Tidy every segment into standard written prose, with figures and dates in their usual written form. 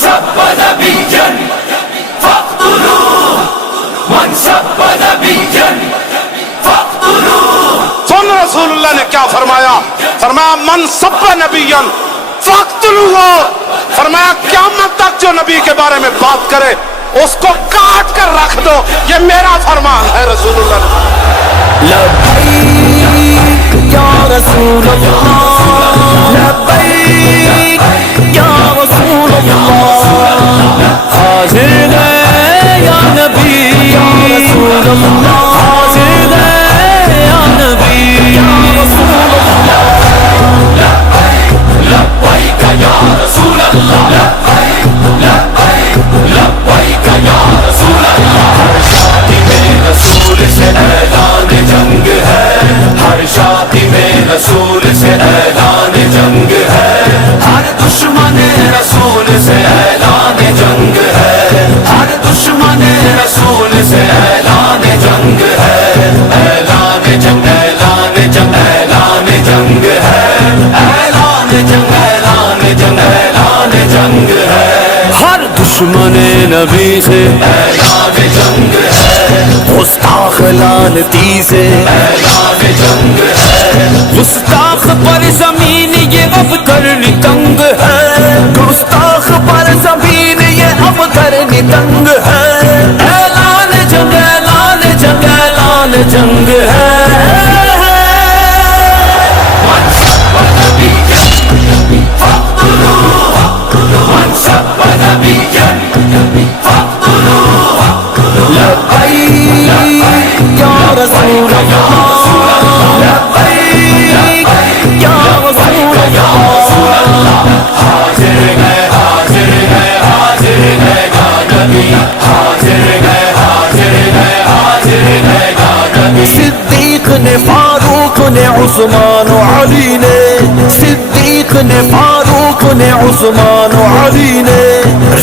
سب نبيا فاقتلوه من سب نبيا فاقتلوه. سن رسول اللہ نے کیا فرمایا؟ فرمایا من سب نبیا فاقتلوه. فرمایا قیامت تک جو نبی کے بارے میں بات کرے اس کو کاٹ کر رکھ دو. یہ میرا فرمان ہے رسول اللہ نے. لبیک یا رسول اللہ، لبیک یا رسول اللہ، حاضر ہے یا نبی یا رسول اللہ، حاضر ہے یا نبی یا رسول اللہ. لبيك يا رسول الله لبيك لبيك يا رسول الله. ہر شادی میں رسول سے اعلان جنگ ہے، ہر شادی میں رسول سے اعلان جنگ ہے، ہر دشمن رسول سے اعلان جنگ ہے، ہر دشمن رسول سے اعلان جنگ ہے. اعلان جنگ اعلان جنگ اعلان جنگ ہے، اعلان جنگ اعلان جنگ اعلان جنگ ہے. ہر دشمن نبی سے اعلان جنگ ہے، گستاخ لعنتی سے اعلان جنگ ہے. گستاخ پر زمین یہ اب کرنی تنگ ہے، گستاخ پر زمین یہ اب کرنی تنگ ہے. اعلان جنگ اعلان جنگ اعلان جنگ ہے. من سب نبيا فاقتلوه من سب نبيا فاقتلوه. لبیک یا رسول اللہ، لبیک یا رسول اللہ. حاضر ہے حاضر ہے حاضر ہے یا نبی، حاضر ہے حاضر ہے حاضر ہے یا نبی. صدیق نے فاروق نے عثمان و علی نے، صدیق نے فاروق نے عثمان و علی نے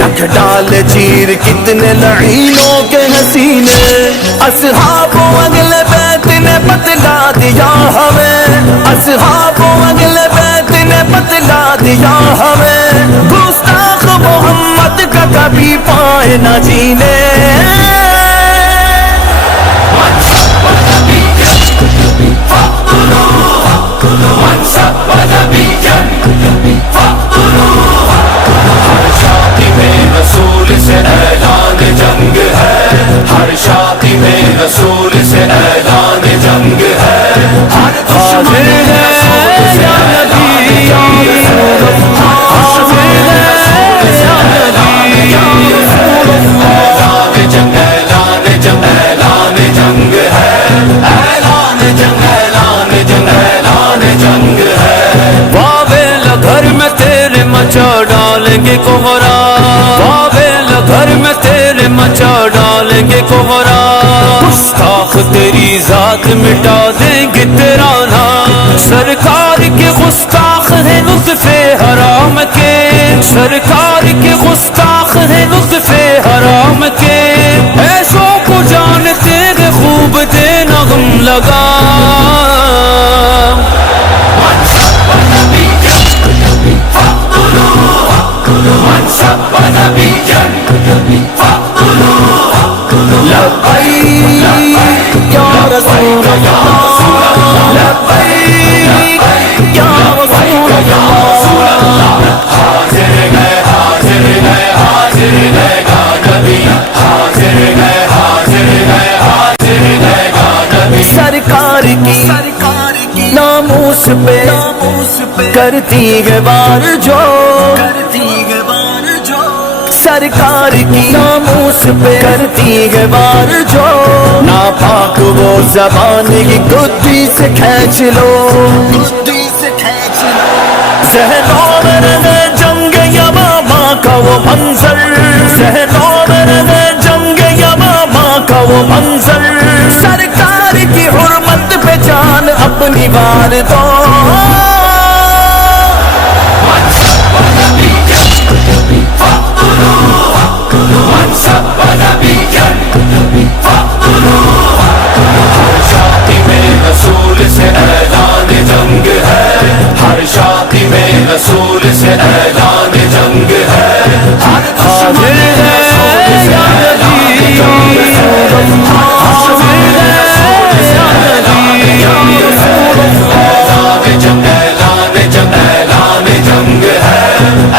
رکھ ڈال چیر کتنے لعینوں کے حسینے. اصحاب و اہل بیت نے بتلا دیا ہمیں، اصحاب و اہل بیت نے بتلا دیا ہمیں، گستاخ محمد کا کبھی پائے نہ جینے. من سب نبيا فاقتلوه من سب نبيا فاقتلوه. ہر شادی میں رسول سے اعلان جنگ ہے، ہر شادی میں رسول سے اعلان جنگ ہے، ہر دشمن رسول سے اعلان جنگ ہے، ہر دشمن رسول سے اعلان جنگ ہے. اعلان جنگ اعلان جنگ اعلان جنگ ہے، اعلان جنگ اعلان جنگ اعلان جنگ ہے. واویل گھر میں تیرے مچا ڈالیں گے کوہرا، واویل گھر میں تیرے مچا ڈالیں گے کوہرا. گستاخ تیری ذات مٹا دیں گے تیرا نام، سرکار کے گستاخ ہیں لطف حرام کے، سرکار کے گستاخ ہیں لطف حرام کے. ایسوں کو جانتے ہیں خوب دینا غم لگا. من سب نبيا فاقتلوه من سب نبيا فاقتلوه. لبیک یا رسول اللہ، لبیک یا رسول اللہ. حاضر ہے حاضر ہے حاضر ہے یا نبی، حاضر ہے حاضر ہے حاضر ہے یا نبی. سرکار کی ناموس پہ کرتی ہے وار جو، سرکار کی ناموس پہ کرتی ہے وار جو. ناپاک وہ زبان کی گدی سے کھینچ لو، ذہنوں میں رہے جنگ یمامہ کا وہ منظر، ذہنوں میں رہے جنگ یمامہ کا وہ منظر. سرکار کی حرمت پہ جان اپنی وار دو. من سب نبيا فاقتلوه من سب نبيا فاقتلوه. ہر شادی میں رسول سے اعلان جنگ ہے، ہر شادی میں رسول سے اعلان جنگ ہے، ہر